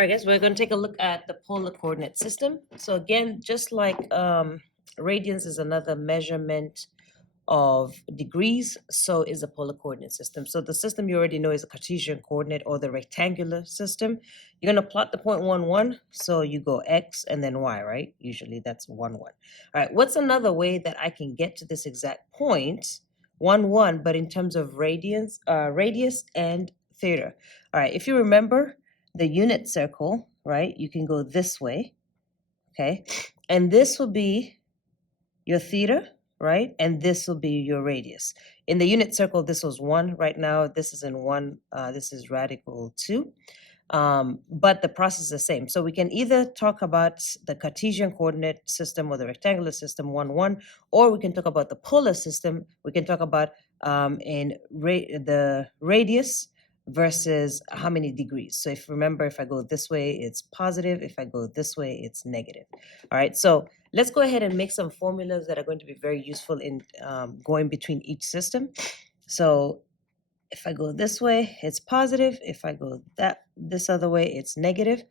All right, guys, we're going to take a look at the polar coordinate system. So again, just like radians is another measurement of degrees, so is a polar coordinate system. So the system you already know is a Cartesian coordinate or the rectangular system. You're going to plot the point 1, 1. So you go x and then y, right? Usually that's 1, 1. All right, what's another way that I can get to this exact point, 1, 1, but in terms of radius and theta? All right, if you remember the unit circle, right, you can go this way, okay? And this will be your theta, right? And this will be your radius. In the unit circle, this was 1. Right now, this is in 1. This is radical 2. But the process is the same. So we can either talk about the Cartesian coordinate system or the rectangular system, 1, 1, or we can talk about the polar system. We can talk about the radius versus how many degrees. So if remember, if I go this way, it's positive. If I go this way, it's negative. All right, so let's go ahead and make some formulas that are going to be very useful in going between each system. So if I go this way, it's positive. If I go this other way, it's negative.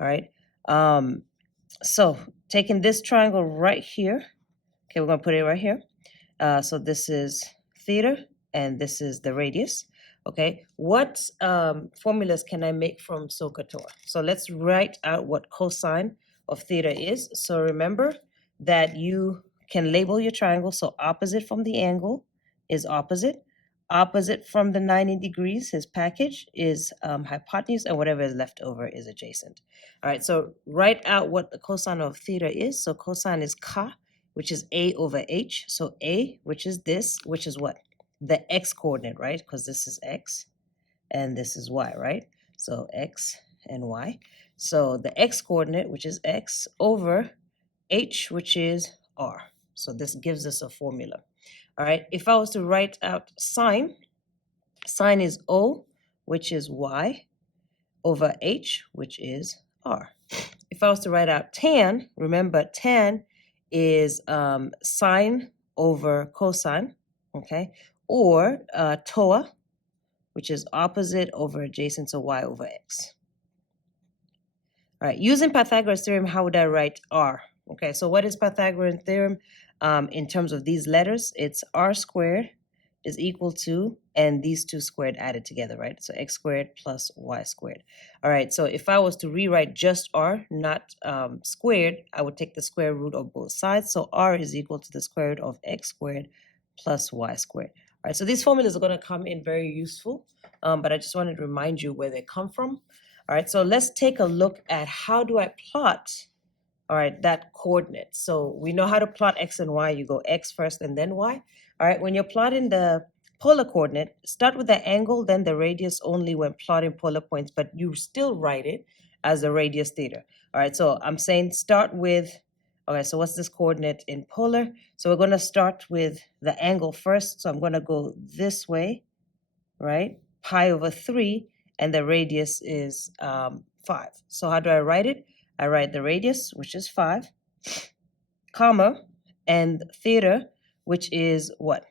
All right. So taking this triangle right here, okay, we're going to put it right here. So this is theta, and this is the radius. Okay, what formulas can I make from SOHCAHTOA? So let's write out what cosine of theta is. So remember that you can label your triangle. So opposite from the angle is opposite. Opposite from the 90 degrees, his package is hypotenuse, and whatever is left over is adjacent. All right, so write out what the cosine of theta is. So cosine is ka, which is a over h. So a, which is this, which is what? The x coordinate, right? Because this is x and this is y, right? So x and y. So the x coordinate, which is x, over h, which is r. So this gives us a formula. All right, if I was to write out sine is o, which is y, over h, which is r. If I was to write out tan, remember tan is sine over cosine, okay? Or TOA, which is opposite over adjacent, so y over x. All right, using Pythagoras theorem, how would I write r? Okay, so what is Pythagorean theorem? In terms of these letters, it's r squared is equal to, and these two squared added together, right? So x squared plus y squared. All right, so if I was to rewrite just r, not squared, I would take the square root of both sides. So r is equal to the square root of x squared plus y squared. All right, so these formulas are going to come in very useful, but I just wanted to remind you where they come from. All right, so let's take a look at how do I plot, all right, that coordinate. So we know how to plot x and y. You go x first and then y. All right, when you're plotting the polar coordinate, start with the angle, then the radius only when plotting polar points, but you still write it as the radius theta. All right, so I'm saying start with, okay, so what's this coordinate in polar? So we're going to start with the angle first. So I'm going to go this way, right? Pi over 3, and the radius is 5. So how do I write it? I write the radius, which is 5, comma, and theta, which is what?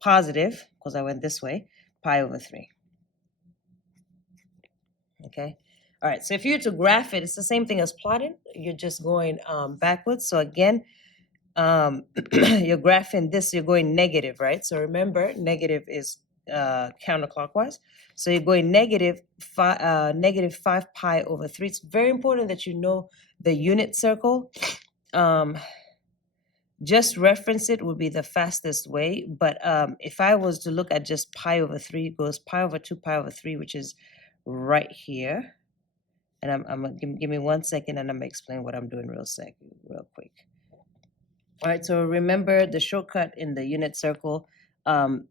Positive, because I went this way, pi over 3. Okay? All right, so if you were to graph it, it's the same thing as plotting. You're just going backwards. So again, you're graphing this, you're going negative, right? So remember, negative is counterclockwise. So you're going negative 5 pi over 3. It's very important that you know the unit circle. Just reference it would be the fastest way. But if I was to look at just pi over 3, it goes pi over 2 pi over 3, which is right here. And I'm gonna give me 1 second, and I'm gonna explain what I'm doing real quick. All right, so remember the shortcut in the unit circle.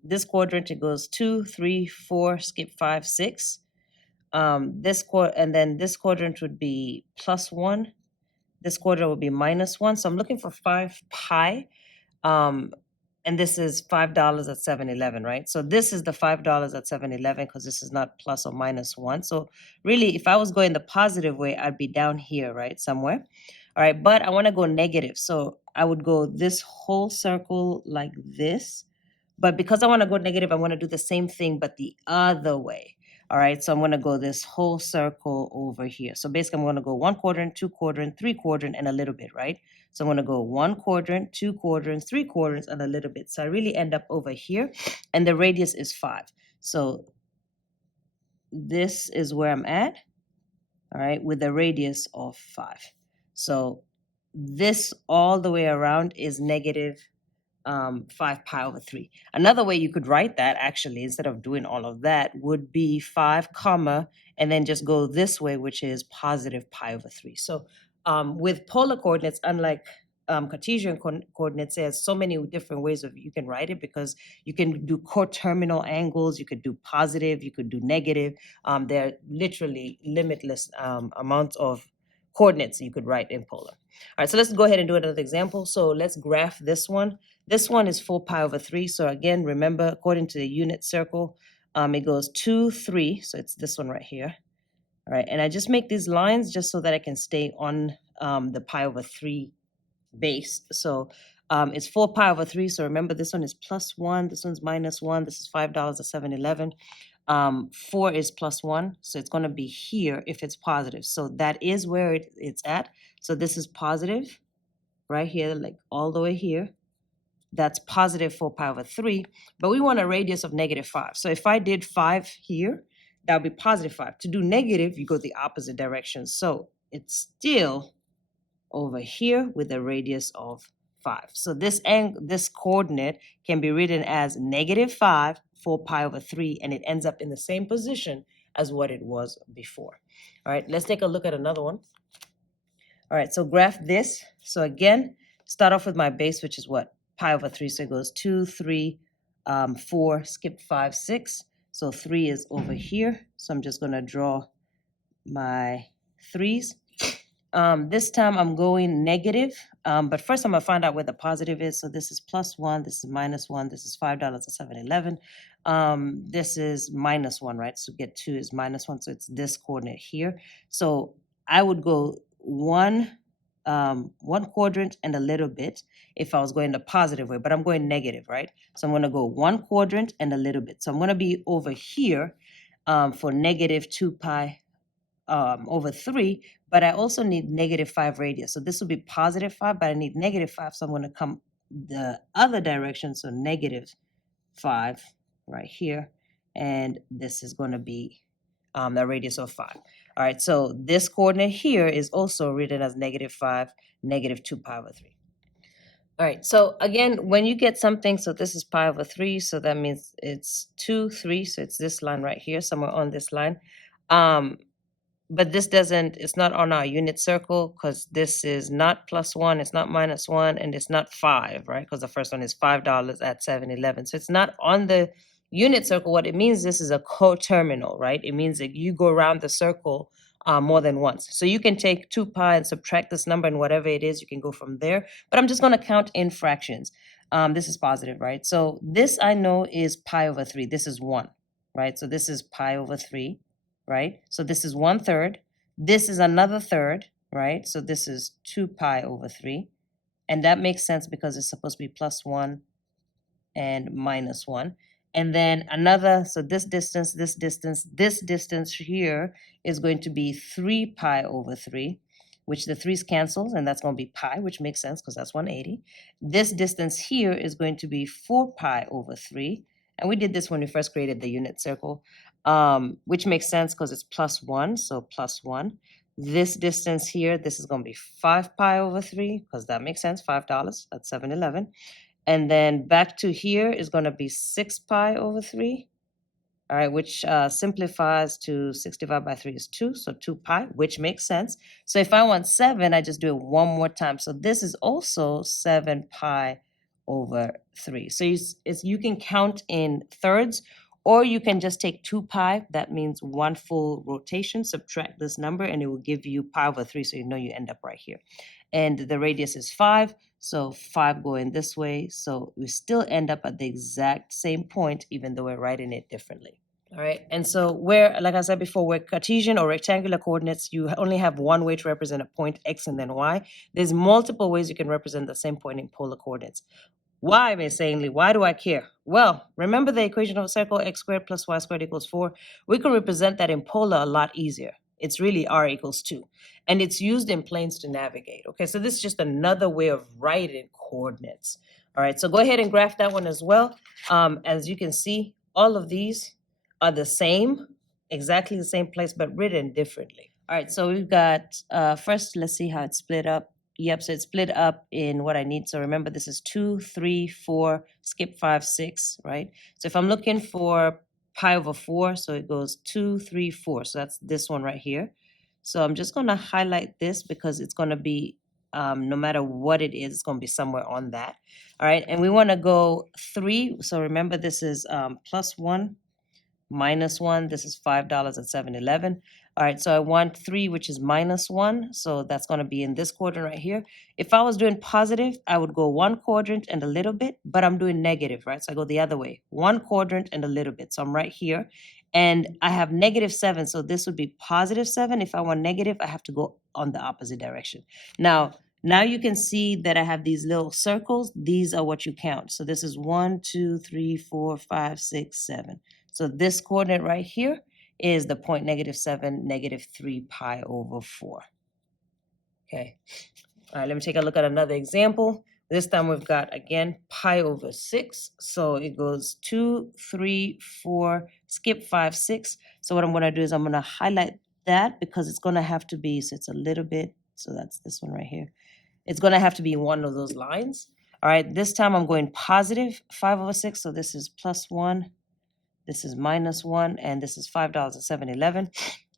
This quadrant, it goes 2, 3, 4, skip 5, 6. And then this quadrant would be +1. This quadrant would be -1. So I'm looking for 5 pi. And this is $5 at 7-Eleven, right? So this is the $5 at 7-Eleven because this is not plus or minus 1. So really, if I was going the positive way, I'd be down here, right, somewhere. All right, but I want to go negative. So I would go this whole circle like this. But because I want to go negative, I want to do the same thing, but the other way. All right, so I'm going to go this whole circle over here. So basically, I'm going to go 1 quadrant, 2 quadrant, 3 quadrant, and a little bit, right? So I'm going to go 1 quadrant, 2 quadrants, 3 quadrants, and a little bit. So I really end up over here, and the radius is 5. So this is where I'm at, all right, with a radius of 5. So this all the way around is negative 5 pi over 3. Another way you could write that, actually, instead of doing all of that, would be 5 comma, and then just go this way, which is positive pi over 3. So with polar coordinates, unlike Cartesian coordinates, there's so many different ways of you can write it, because you can do coterminal angles, you could do positive, you could do negative. There are literally limitless amounts of coordinates you could write in polar. All right, so let's go ahead and do another example. So let's graph this one. This one is 4 pi over 3. So again, remember, according to the unit circle, it goes 2, 3. So it's this one right here. All right, and I just make these lines just so that I can stay on the pi over 3 base. So it's 4 pi over 3. So remember, this one is plus 1. This one's minus 1. This is $5 at 7-Eleven. 4 is plus 1. So it's going to be here if it's positive. So that is where it's at. So this is positive right here, like all the way here. That's positive 4 pi over 3. But we want a radius of negative 5. So if I did 5 here, that would be positive 5. To do negative, you go the opposite direction. So it's still over here with a radius of 5. So this coordinate can be written as negative 5, 4 pi over 3, and it ends up in the same position as what it was before. All right, let's take a look at another one. All right, so graph this. So again, start off with my base, which is what? Pi over 3. So it goes 2, 3, 4, skip 5, 6. So 3 is over here. So I'm just going to draw my 3's. This time I'm going negative, but first I'm going to find out where the positive is. So this is plus 1, this is minus 1, this is $5 at 7-Eleven. This is minus 1, right? So get 2 is minus 1, so it's this coordinate here. So I would go one quadrant and a little bit if I was going the positive way, but I'm going negative, right? So I'm going to go 1 quadrant and a little bit. So I'm going to be over here for negative 2 pi over 3, but I also need negative 5 radius. So this will be positive 5, but I need negative 5, so I'm going to come the other direction, so negative 5 right here, and this is going to be the radius of 5. All right, so this coordinate here is also written as negative 5, negative 2 pi over 3. All right, so again, when you get something, so this is pi over 3, so that means it's 2, 3, so it's this line right here, somewhere on this line. But this doesn't, it's not on our unit circle, because this is not plus 1, it's not minus 1, and it's not 5, right? Because the first one is $5 at 7-Eleven. So it's not on the unit circle. What it means, this is a coterminal, right? It means that you go around the circle more than once. So you can take 2 pi and subtract this number, and whatever it is, you can go from there. But I'm just going to count in fractions. This is positive, right? So this I know is pi over 3. This is 1, right? So this is pi over 3. Right? So this is 1/3. This is another third, right? So this is 2 pi over 3. And that makes sense because it's supposed to be plus 1 and minus 1. And then another, so this distance here is going to be 3 pi over 3, which the 3's cancels, and that's going to be pi, which makes sense because that's 180. This distance here is going to be 4 pi over 3. And we did this when we first created the unit circle, which makes sense because it's plus 1, so plus 1. This distance here, this is going to be 5 pi over 3, because that makes sense, $5 at 7-Eleven. And then back to here is going to be 6 pi over 3, all right, which simplifies to 6 divided by 3 is 2, so 2 pi, which makes sense. So if I want 7, I just do it one more time. So this is also 7 pi over 3. So you can count in thirds, or you can just take 2 pi, that means 1 full rotation, subtract this number, and it will give you pi over 3, so you know you end up right here. And the radius is 5, so 5 going this way, so we still end up at the exact same point, even though we're writing it differently. All right, and so where, like I said before, where Cartesian or rectangular coordinates, you only have one way to represent a point, x and then y. There's multiple ways you can represent the same point in polar coordinates. Why, Miss Ainley? Why do I care? Well, remember the equation of a circle, x squared plus y squared equals 4? We can represent that in polar a lot easier. It's really r equals 2. And it's used in planes to navigate. Okay, so this is just another way of writing coordinates. All right, so go ahead and graph that one as well. As you can see, all of these are the same, exactly the same place, but written differently. All right, so we've got, first, let's see how it's split up. Yep, so it's split up in what I need. So remember, this is 2, 3, 4, skip 5, 6, right? So if I'm looking for pi over 4, so it goes 2, 3, 4. So that's this one right here. So I'm just going to highlight this because it's going to be, no matter what it is, it's going to be somewhere on that. All right, and we want to go 3. So remember, this is plus 1, minus 1. This is $5 at 7-Eleven. All right, so I want 3, which is minus 1. So that's going to be in this quadrant right here. If I was doing positive, I would go 1 quadrant and a little bit, but I'm doing negative, right? So I go the other way, 1 quadrant and a little bit. So I'm right here. And I have negative 7, so this would be positive 7. If I want negative, I have to go on the opposite direction. Now you can see that I have these little circles. These are what you count. So this is 1, 2, 3, 4, 5, 6, 7. So this coordinate right here is the point -7, -3 pi over 4. Okay. All right, let me take a look at another example. This time we've got, again, pi over 6. So it goes 2, 3, 4, skip 5, 6. So what I'm going to do is I'm going to highlight that because it's going to have to be, so it's a little bit, so that's this one right here. It's going to have to be one of those lines. All right, this time I'm going positive 5 over 6. So this is plus 1. This is minus 1, and this is $5 at 7-Eleven.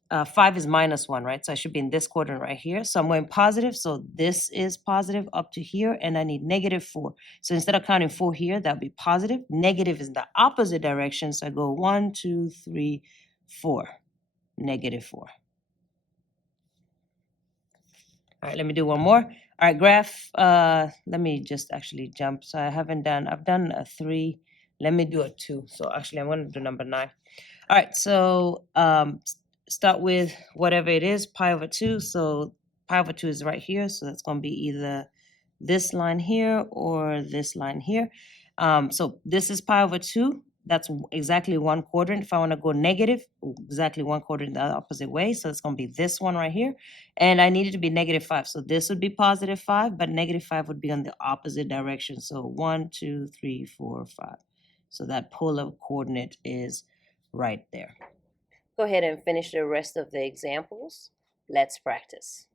5 is minus 1, right? So I should be in this quadrant right here. So I'm going positive. So this is positive up to here, and I need -4. So instead of counting 4 here, that would be positive. Negative is the opposite direction. So I go 1, 2, 3, 4. -4. All right, let me do one more. All right, graph. Let me just actually jump. So I've done a 3. Let me do a 2. So actually, I'm going to do number 9. All right, so start with whatever it is, pi over 2. So pi over 2 is right here. So that's going to be either this line here or this line here. So this is pi over 2. That's exactly 1 quadrant. If I want to go negative, exactly 1 quadrant the opposite way. So it's going to be this one right here. And I need it to be -5. So this would be +5, but -5 would be on the opposite direction. So 1, 2, 3, 4, 5. So that polar coordinate is right there. Go ahead and finish the rest of the examples. Let's practice.